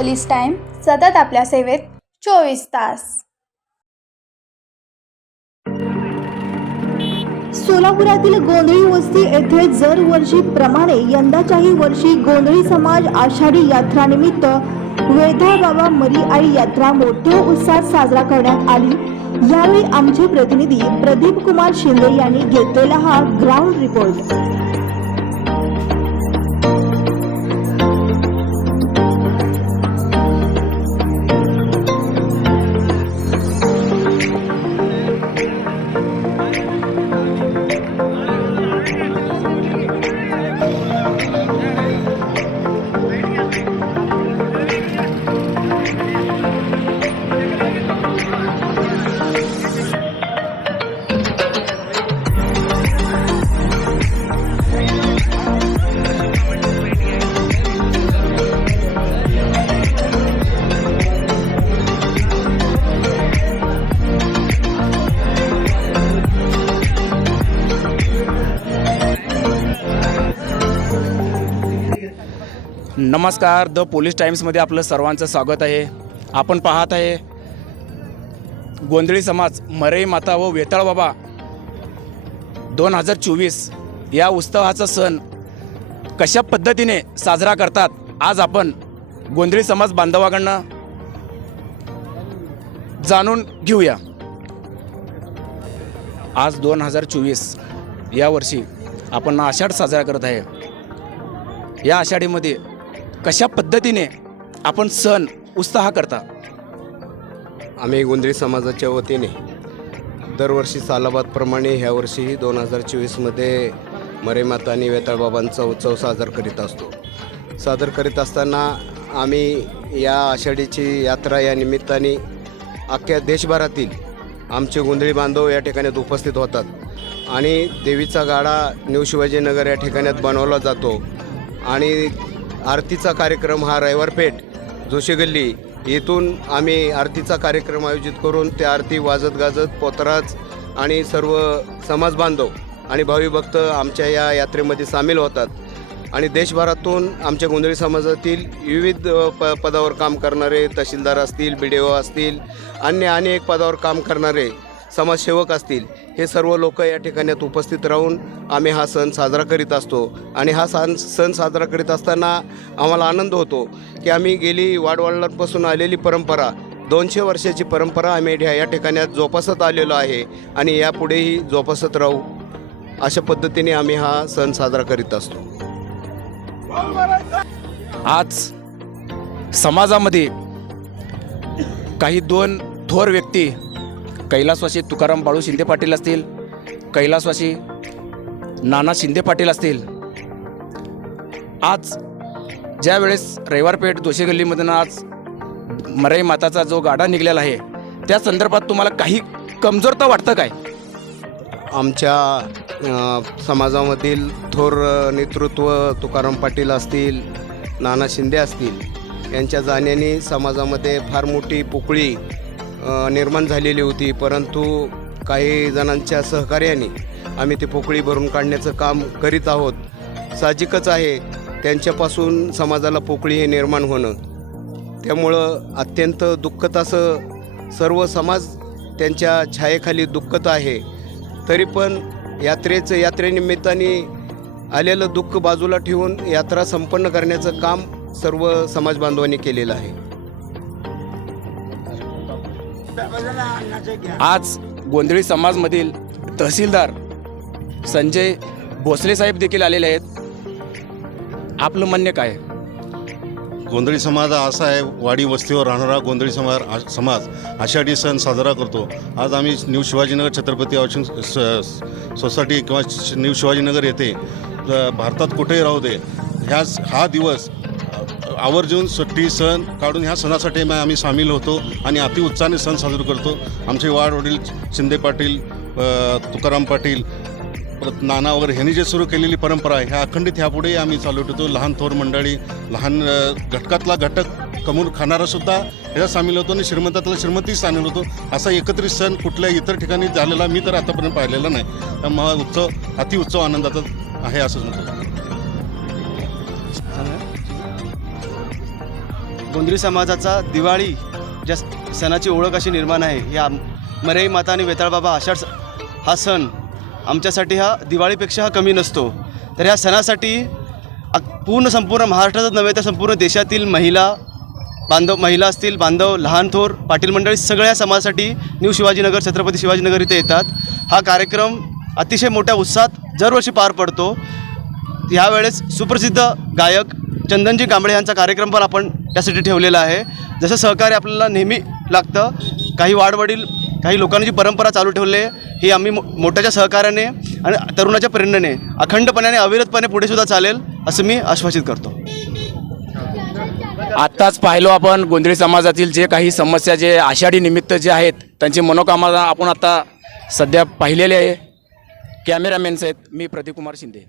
Police time सतत आपल्या सेवेत चोवीस तास. सोलापुरातील गोंधळी वस्ती येथे दरवर्षीप्रमाणे यंदाच्याही वर्षी गोंधळी समाज आषाढी यात्रानिमित्त वेधा बाबा मरी आई यात्रा मोठ्या उत्साहात साजरा करण्यात आली. यावेळी आमचे प्रतिनिधी प्रदीप कुमार शिंदे यांनी घेतलेला हा ग्राउंड रिपोर्ट नमस्कार द पोलीस टाईम्समध्ये आपलं सर्वांचं स्वागत आहे. आपण पाहत आहे गोंधळी समाज मरई माता व वेताळ बाबा दोन हजार चोवीस या उत्सवाचा सण कशा पद्धतीने साजरा करतात? आज आपण गोंधळी समाज बांधवाकडनं जाणून घेऊया. आज दोन हजार चोवीस या वर्षी आपण आषाढ साजरा करत आहे. या आषाढीमध्ये कशा पद्धतीने आपण सण उत्साह करता? आम्ही गोंधळी समाजाच्या वतीने दरवर्षी सालाबादप्रमाणे ह्या वर्षीही दोन हजार चोवीसमध्ये मरेमाता आणि वेताळबाबांचा उत्सव साजरा करीत असतो. सादर करीत असताना आम्ही या आषाढीची यात्रा या निमित्ताने अख्ख्या देशभरातील आमचे गोंधळी बांधव या ठिकाणात उपस्थित होतात आणि देवीचा गाडा न्यू शिवाजीनगर या ठिकाणात बनवला जातो. आणि आरतीचा कार्यक्रम हा रविवार पेठ जोशी गल्ली येथून आम्ही आरतीचा कार्यक्रम आयोजित करून त्या आरती वाजत गाजत पोतराज आणि सर्व समाज बांधव आणि भावी भक्त आमच्या या यात्रेमध्ये सामील होतात. आणि देशभरातून आमच्या गोंधळी समाजातील विविध प पदावर काम करणारे तहसीलदार असतील बी डी ओ असतील अन्य अनेक पदावर काम करणारे समाजसेवक असतील हे सर्व लोक या ठिकाणात उपस्थित राहून आम्ही हा सण साजरा करीत असतो. आणि हा सण सण साजरा करीत असताना आम्हाला आनंद होतो की आम्ही गेली वाडवडिलांपासून आलेली परंपरा दोनशे वर्षाची परंपरा आम्ही ह्या या ठिकाणात जोपासत आलेलो आहे आणि यापुढेही जोपासत राहू अशा पद्धतीने आम्ही हा सण साजरा करीत असतो. आज समाजामध्ये काही दोन थोर व्यक्ती कैलासवासी तुकाराम बाळू शिंदे पाटील असतील कैलासवासी नाना शिंदे पाटील असतील. आज ज्यावेळेस रविवारपेठ जोशी गल्लीमधून आज मराई माताचा जो गाडा निघलेला आहे त्या संदर्भात तुम्हाला काही कमजोरता वाटतं काय? आमच्या समाजामधील थोर नेतृत्व तुकाराम पाटील असतील नाना शिंदे असतील यांच्या जाण्याने समाजामध्ये फार मोठी पोकळी निर्माण झालेली होती. परंतु काही जणांच्या सहकार्याने आम्ही ती पोकळी भरून काढण्याचं काम करीत आहोत. साहजिकच आहे त्यांच्यापासून समाजाला पोकळी हे निर्माण होणं. त्यामुळं अत्यंत दुःखत असं सर्व समाज त्यांच्या छायेखाली दुःखत आहे. तरी पण यात्रेचं यात्रेनिमित्ताने आलेलं दुःख बाजूला ठेवून यात्रा संपन्न करण्याचं काम सर्व समाज बांधवांनी केलेलं आहे. आज गोंधळी समाजमधील तहसीलदार संजय भोसले साहेब देखील आलेले आहेत. आपलं म्हणणे काय? गोंधळी समाज हा असा आहे वाडी वस्तीवर राहणारा गोंधळी समाज समाज आषाढी सण साजरा करतो. आज आम्ही न्यू शिवाजीनगर छत्रपती हाऊसिंग स- सोसायटी किंवा न्यू शिवाजीनगर येथे भारतात कुठेही राहू दे ह्या हा दिवस आवर्जून सुट्टी सण काढून ह्या सणासाठी मग आम्ही सामील होतो आणि अतिउत्साहाने सण साजरा करतो. आमचे वाड वडील शिंदे पाटील तुकाराम पाटील परत नाना वगैरे ह्यांनी जे सुरू केलेली परंपरा आहे ह्या अखंडित ह्यापुढे आम्ही चालू ठेवतो. लहान थोर मंडळी लहान घटकातला घटक कमूर खाणारा सुद्धा ह्याच्यात सामील होतो आणि श्रीमंतातला श्रीमंती सामील होतो. असा एकत्रित सण कुठल्या इतर ठिकाणी झालेला मी तर आतापर्यंत पाहिलेला नाही. त्यामुळे हा उत्सव अतिउत्सव आनंदाचा आहे असंच म्हणतो. गोंधळी समाजाचा दिवाळी ज्या सणाची ओळख अशी निर्माण आहे या मरई माता आणि वेताळबाबा आषाढ हा सण आमच्यासाठी हा दिवाळीपेक्षा हा कमी नसतो. तर ह्या सणासाठी पूर्ण संपूर्ण महाराष्ट्रातच नव्हे तर संपूर्ण देशातील महिला बांधव महिला असतील बांधव लहान थोर पाटील मंडळी सगळ्या समाजासाठी न्यू शिवाजीनगर छत्रपती शिवाजीनगर इथे येतात. हा कार्यक्रम अतिशय मोठ्या उत्साहात दरवर्षी पार पडतो. यावेळेस सुप्रसिद्ध गायक चंदनजी कांबळे यांचा कार्यक्रम पण आपण त्यासाठी ठेवलेलं आहे. जसं सहकार्य आपल्याला नेहमी लागतं काही वाडवडील काही लोकांनी जी परंपरा चालू ठेवली आहे ही आम्ही मो मोठ्याच्या सहकार्याने आणि तरुणाच्या प्रेरणेने अखंडपणाने अविरतपणे पुढेसुद्धा चालेल असं मी आश्वासित करतो. आत्ताच पाहिलो आपण गोंधळी समाजातील जे काही समस्या जे आषाढी निमित्त जे आहेत त्यांची मनोकामना आपण आता सध्या पाहिलेले आहे. कॅमेरामॅन्स आहेत मी प्रदीप कुमार शिंदे.